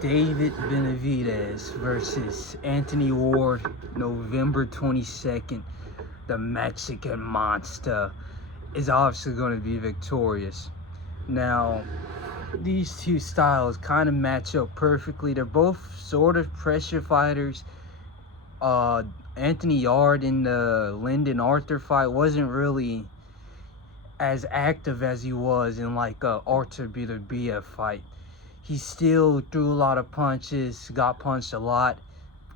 David Benevidez versus Anthony Ward, November 22nd. The Mexican Monster is obviously going to be victorious. Now, these two styles kind of match up perfectly. They're both sort of pressure fighters. Anthony Yarde in the Lyndon Arthur fight wasn't really as active as he was in like a Arthur BF fight. He still threw a lot of punches, got punched a lot,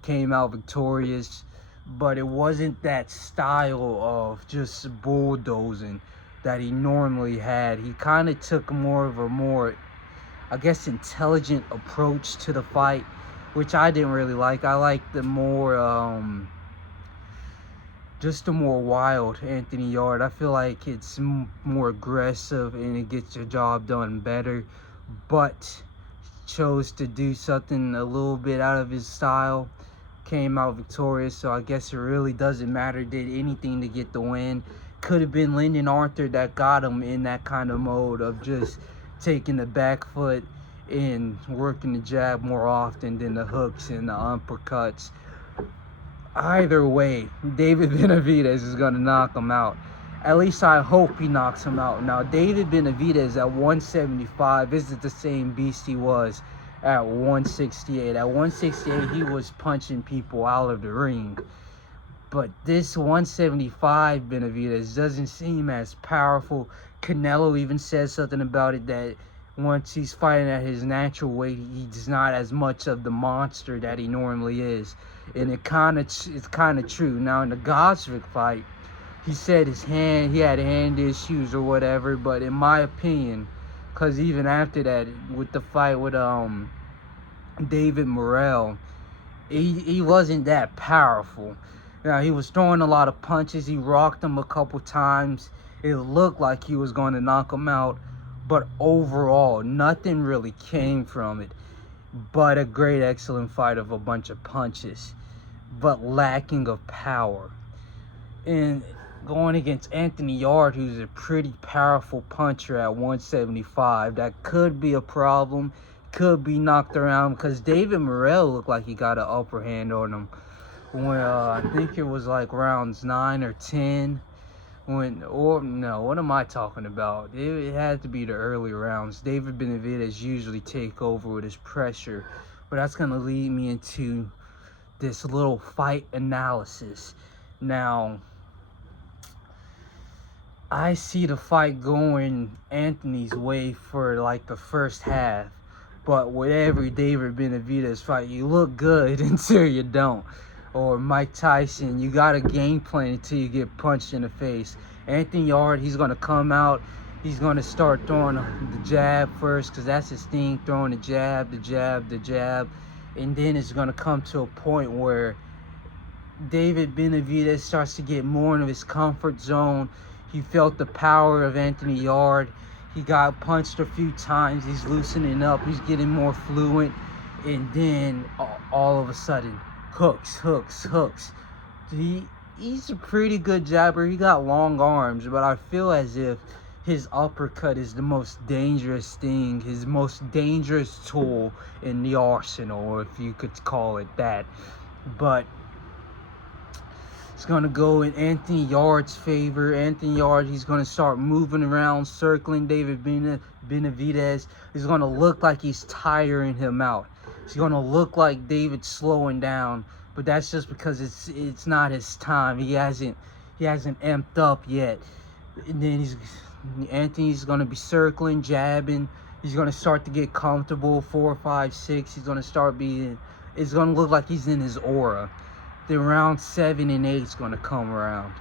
came out victorious, but it wasn't that style of just bulldozing that he normally had. He kind of took more of a I guess, intelligent approach to the fight, which I didn't really like. I like the more, just the more wild Anthony Yarde. I feel like it's more aggressive and it gets your job done better, but chose to do something a little bit out of his style, came out victorious. So I guess it really doesn't matter, did anything to get the win. Could have been Lyndon Arthur that got him in that kind of mode of just taking the back foot and working the jab more often than the hooks and the uppercuts. Either way, David Benevidez is going to knock him out. At least I hope he knocks him out. Now, David Benevidez at 175 isn't the same beast he was at 168. At 168, he was punching people out of the ring. But this 175 Benevidez doesn't seem as powerful. Canelo even says something about it, that once he's fighting at his natural weight, he's not as much of the monster that he normally is. And it's kind of true. Now, in the Gosvick fight, he said he had hand issues or whatever, but in my opinion, because even after that, with the fight with David Morrell, he wasn't that powerful. Now, he was throwing a lot of punches. He rocked him a couple times. It looked like he was going to knock him out, but overall, nothing really came from it. But a great, excellent fight of a bunch of punches, but lacking of power. And going against Anthony Yarde, who's a pretty powerful puncher at 175, that could be a problem, could be knocked around, because David Morrell looked like he got an upper hand on him when I think it was like rounds 9 or 10. What am I talking about? It had to be the early rounds. David Benevidez usually take over with his pressure, but that's going to lead me into this little fight analysis. Now, I see the fight going Anthony's way for like the first half, but with every David Benevidez fight, you look good until you don't. Or Mike Tyson, you got a game plan until you get punched in the face. Anthony Yarde, he's going to come out, he's going to start throwing the jab first, because that's his thing, throwing the jab, and then it's going to come to a point where David Benevidez starts to get more into his comfort zone. He felt the power of Anthony Yarde. He got punched a few times, he's loosening up, he's getting more fluent, and then all of a sudden, hooks. He's a pretty good jabber. He got long arms, but I feel as if his uppercut is the most dangerous thing, his most dangerous tool in the arsenal, if you could call it that. But it's going to go in Anthony Yarde's favor. Anthony Yarde, he's going to start moving around, circling David Benevidez. He's going to look like he's tiring him out. It's going to look like David's slowing down, but that's just because it's not his time. He hasn't amped up yet. And then Anthony's going to be circling, jabbing. He's going to start to get comfortable. 4, 5, 6. He's going to start being. It's going to look like he's in his aura. Then round 7 and 8 is going to come around,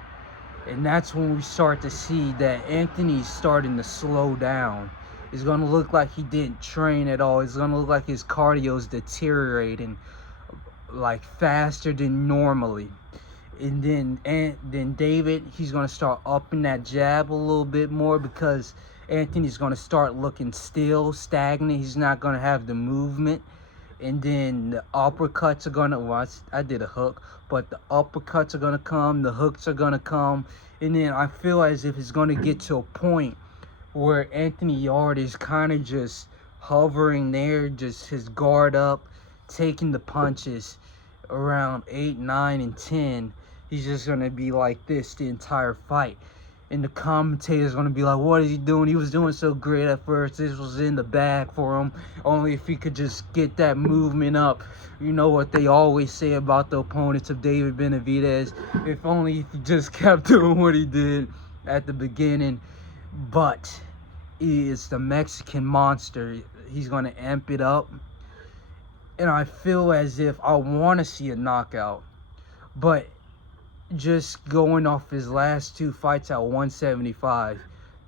and that's when we start to see that Anthony's starting to slow down. It's going to look like he didn't train at all. It's going to look like his cardio's deteriorating, like faster than normally. And then David, he's going to start upping that jab a little bit more, because Anthony's going to start looking still, stagnant. He's not going to have the movement. And then the uppercuts are going to, well, I did a hook, but the uppercuts are going to come, the hooks are going to come. And then I feel as if it's going to get to a point where Anthony Yarde is kind of just hovering there, just his guard up, taking the punches. Around 8, 9, and 10, he's just gonna be like this the entire fight. And the commentator's gonna be like, what is he doing? He was doing so great at first. This was in the bag for him. Only if he could just get that movement up. You know what they always say about the opponents of David Benevidez. If only if he just kept doing what he did at the beginning. But he is the Mexican monster. He's gonna amp it up. And I feel as if I want to see a knockout. But just going off his last 2 fights at 175,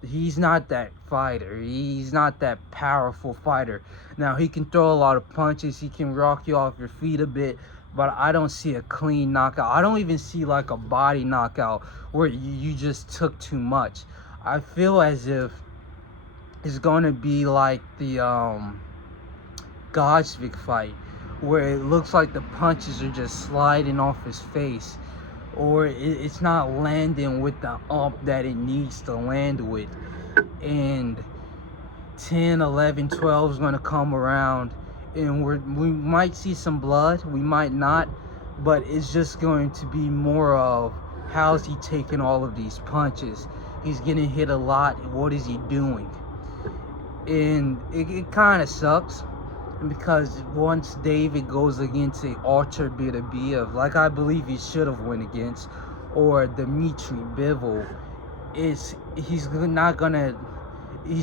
he's not that fighter. He's not that powerful fighter. Now, he can throw a lot of punches. He can rock you off your feet a bit. But I don't see a clean knockout. I don't even see like a body knockout where you just took too much. I feel as if it's going to be like the Gosvick fight, where it looks like the punches are just sliding off his face, or it's not landing with the that it needs to land with. And 10, 11, 12 is going to come around, and we might see some blood, we might not, but it's just going to be more of how's he taking all of these punches. He's getting hit a lot. What is he doing? And it kind of sucks, because once David goes against a Artur Beterbiev, like I believe he should have went against, or Dmitry Bivol, he's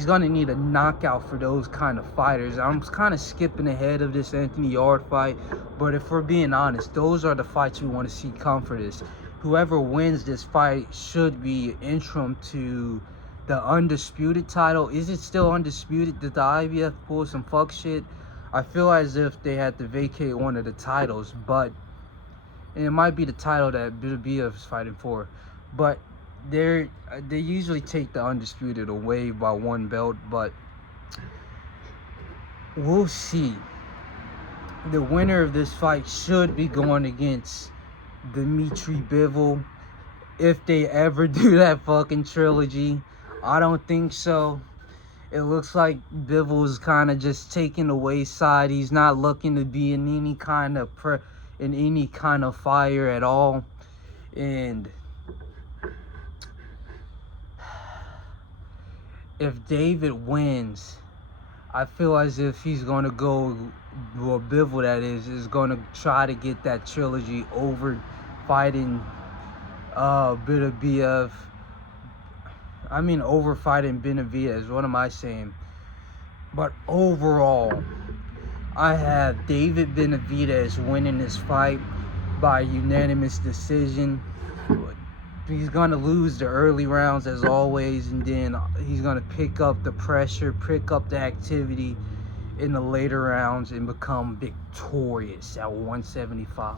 gonna need a knockout for those kind of fighters. I'm kind of skipping ahead of this Anthony Yarde fight, but if we're being honest, those are the fights we want to see come for this. Whoever wins this fight should be interim to the undisputed title. Is it still undisputed? Did the IBF pull some fuck shit? I feel as if they had to vacate one of the titles, but and it might be the title that Beterbiev is fighting for. But they usually take the undisputed away by one belt, but we'll see. The winner of this fight should be going against Dmitry Bivol, if they ever do that fucking trilogy. I don't think so. It looks like Bivol is kind of just taking the wayside. He's not looking to be in any kind of fire at all. And if David wins, I feel as if he's going to go, well, Bivol that is going to try to get that trilogy over, fighting Beterbiev. I mean, over fighting Benevidez. What am I saying? But overall, I have David Benevidez winning this fight by unanimous decision. He's going to lose the early rounds as always, and then he's going to pick up the pressure, pick up the activity in the later rounds, and become victorious at 175.